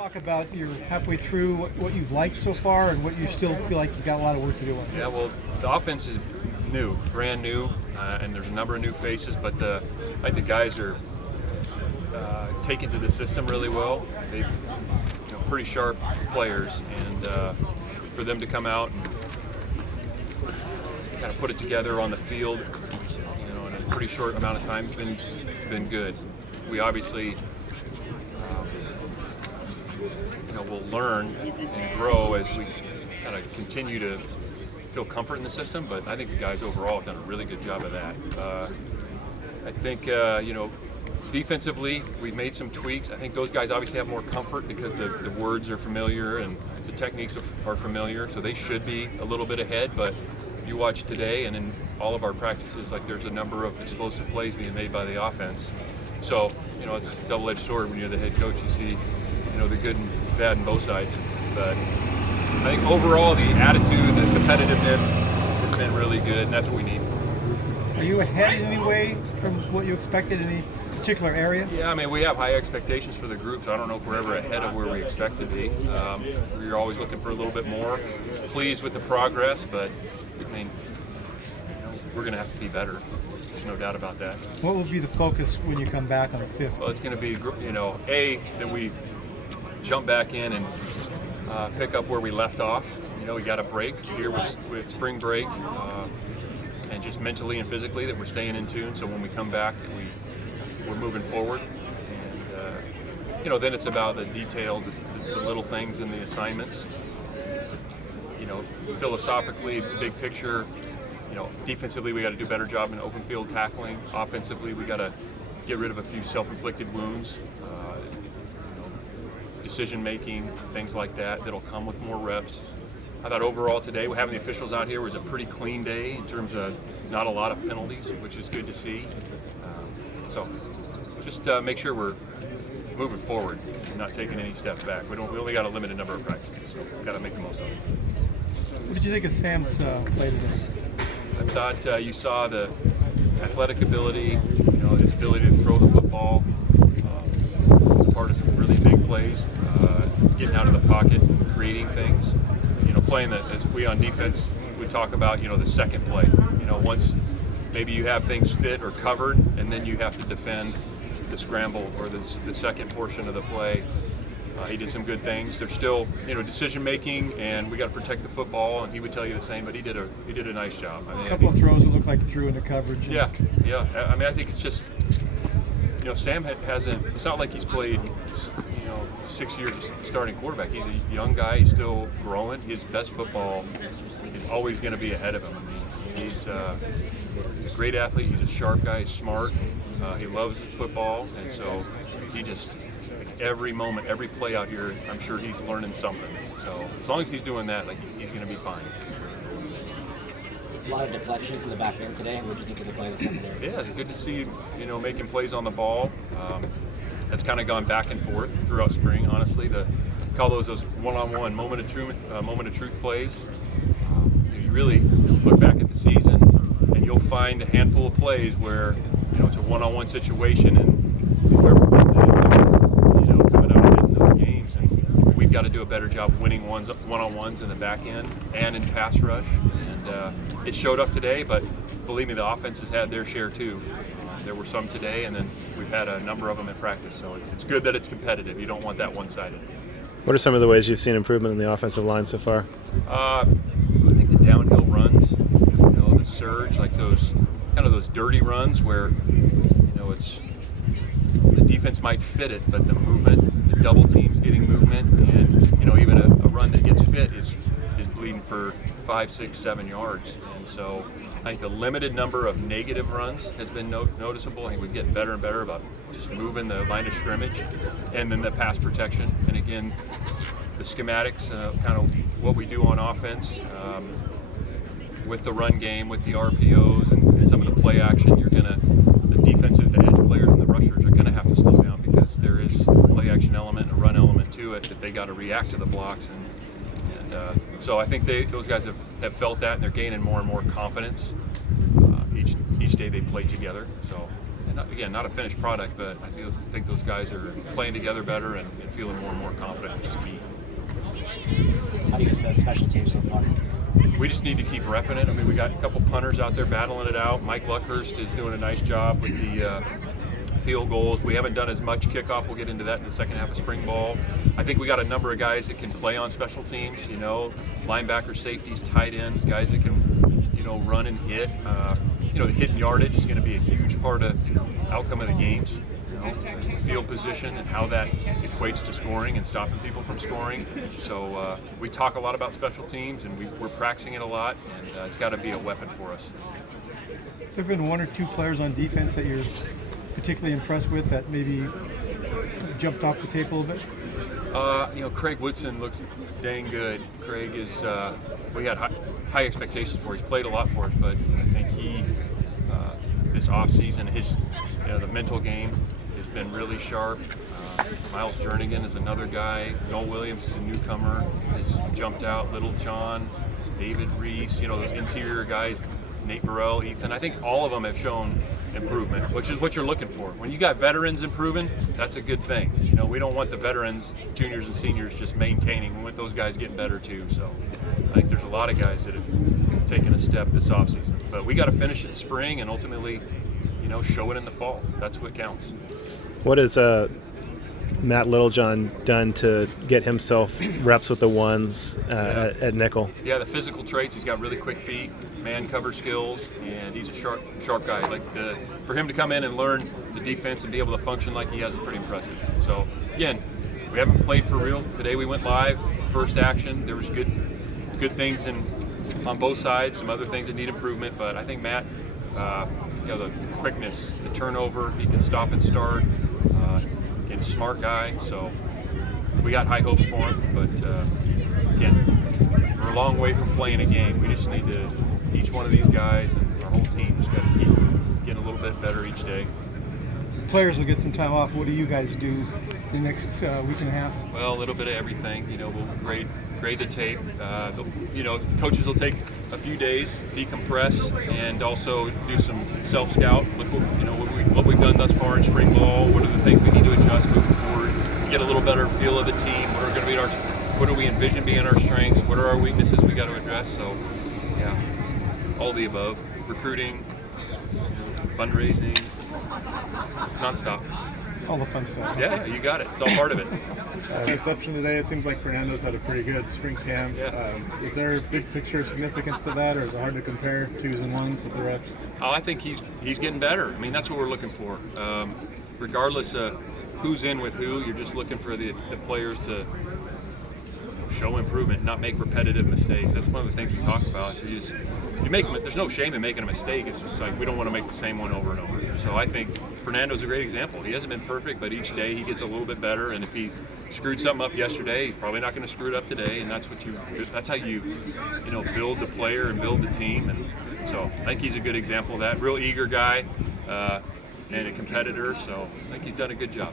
Talk about you're halfway through what you've liked so far and what you still feel like you've got a lot of work to do on. Yeah, well, the offense is new, brand new, and there's a number of new faces, but I think the guys are taken to the system really well. They've pretty sharp players, and for them to come out and kind of put it together on the field, in a pretty short amount of time, has been good. We obviously we'll learn and grow as we kind of continue to feel comfort in the system, but I think the guys overall have done a really good job of that. I think, defensively, we've made some tweaks. I think those guys obviously have more comfort because the words are familiar and the techniques are familiar, so they should be a little bit ahead, but you watch today and in all of our practices, like there's a number of explosive plays being made by the offense. So, it's a double-edged sword when you're the head coach. You see, the good and bad on both sides. But I think overall the attitude, the competitiveness has been really good, and that's what we need. Are you ahead in any way from what you expected in any particular area? Yeah, I mean, we have high expectations for the group, so I don't know if we're ever ahead of where we expect to be. We're always looking for a little bit more. Pleased with the progress, but I mean, we're going to have to be better. There's no doubt about that. What will be the focus when you come back on the 5th? Well, it's going to be, that we jump back in and pick up where we left off. We got a break here with spring break, and just mentally and physically that we're staying in tune. So when we come back, we're moving forward. And then it's about the detail, the little things in the assignments. Philosophically, big picture. Defensively, we got to do a better job in open field tackling. Offensively, we got to get rid of a few self-inflicted wounds. Decision making, things like that'll come with more reps. I thought overall today, having the officials out here was a pretty clean day in terms of not a lot of penalties, which is good to see. So just make sure we're moving forward and not taking any steps back. We only got a limited number of practices, so we've got to make the most of it. What did you think of Sam's play today? I thought you saw the athletic ability, his ability to throw the football. Part of some really big plays, getting out of the pocket, creating things, playing as we on defense, we talk about, the second play. Once maybe you have things fit or covered, and then you have to defend the scramble or the second portion of the play. He did some good things. There's still, decision making, and we got to protect the football. And he would tell you the same, but he did a nice job. A couple of throws that looked like threw into coverage. Yeah. I mean, I think it's just. Sam hasn't. It's not like he's played, 6 years as starting quarterback. He's a young guy. He's still growing. His best football is always going to be ahead of him. He's a great athlete. He's a sharp guy. He's smart. He loves football, and so he just every moment, every play out here, I'm sure he's learning something. So as long as he's doing that, he's going to be fine. A lot of deflection from the back end today. What do you think of the play this secondary? Yeah, it's good to see making plays on the ball. It's kind of gone back and forth throughout spring. Honestly, call those one-on-one moment of truth plays. You really look back at the season, and you'll find a handful of plays where it's a one-on-one situation, and whoever wins it, coming out in the games, and we've got to do a better job winning one-on-ones in the back end and in pass rush. And it showed up today, but believe me, the offense has had their share too. There were some today, and then we've had a number of them in practice. So it's good that it's competitive. You don't want that one-sided. What are some of the ways you've seen improvement in the offensive line so far? I think the downhill runs, the surge, like those dirty runs where it's the defense might fit it, but the movement, the double teams getting movement, and even a run that gets fit is bleeding for 5, 6, 7 yards. And so I think the limited number of negative runs has been noticeable. I think we're getting better and better about just moving the line of scrimmage, and then the pass protection. And again, the schematics, kind of what we do on offense with the run game, with the RPOs and some of the play action. The defensive, the edge players and the rushers are gonna have to slow down because there is a play action element, a run element to it that they got to react to the blocks. And so I think those guys have felt that, and they're gaining more and more confidence each day they play together. So again, not a finished product, but I think those guys are playing together better and feeling more and more confident, which is key. How do you assess special teams so far? We just need to keep repping it. I mean, we got a couple punters out there battling it out. Mike Luckhurst is doing a nice job with the field goals. We haven't done as much kickoff. We'll get into that in the second half of spring ball. I think we got a number of guys that can play on special teams, linebackers, safeties, tight ends, guys that can, run and hit. The hit and yardage is going to be a huge part of outcome of the games. Field position and how that equates to scoring and stopping people from scoring. So we talk a lot about special teams, and we're practicing it a lot, and it's got to be a weapon for us. Have there been one or two players on defense that you're particularly impressed with that maybe jumped off the tape a little bit? Craig Woodson looks dang good. Craig is, we had high expectations for. He's played a lot for us, but I think he, this offseason, the mental game has been really sharp. Miles Jernigan is another guy. Noel Williams is a newcomer, has jumped out. Little John, David Reese, those interior guys, Nate Burrell, Ethan. I think all of them have shown improvement, which is what you're looking for. When you got veterans improving, that's a good thing. We don't want the veterans, juniors and seniors, just maintaining. We want those guys getting better too. So I think there's a lot of guys that have taken a step this offseason. But we got to finish it in spring and ultimately, show it in the fall. That's what counts. What has Matt Littlejohn done to get himself reps with the ones at nickel? Yeah, the physical traits. He's got really quick feet, man cover skills, and he's a sharp guy. For him to come in and learn the defense and be able to function like he has is pretty impressive. So again, we haven't played for real. Today we went live, first action. There was good things on both sides, some other things that need improvement, but I think Matt, the quickness, the turnover, he can stop and start. Again, smart guy, so we got high hopes for him. But again, we're a long way from playing a game. We just need to, each one of these guys and our whole team just got to keep getting a little bit better each day. Players will get some time off. What do you guys do the next week and a half? Well, a little bit of everything. We'll grade the tape. Coaches will take a few days, decompress, and also do some self-scout. Look what we've done thus far in spring ball. What are the things we need to adjust moving forward? Get a little better feel of the team. What do we envision being our strengths? What are our weaknesses we got to address? So, yeah, all the above. Recruiting, fundraising, nonstop. All the fun stuff. Yeah, you got it. It's all part of it. Reception today, it seems like Fernando's had a pretty good spring camp. Yeah. Is there a big picture significance to that, or is it hard to compare twos and ones with the reps? Oh, I think he's getting better. I mean, that's what we're looking for. Regardless of who's in with who, you're just looking for the players to show improvement, not make repetitive mistakes. That's one of the things we talk about. There's no shame in making a mistake. It's just like we don't want to make the same one over and over. So I think Fernando's a great example. He hasn't been perfect, but each day he gets a little bit better. And if he screwed something up yesterday, he's probably not going to screw it up today. And that's how you build the player and build the team. And so I think he's a good example of that. Real eager guy and a competitor. So I think he's done a good job.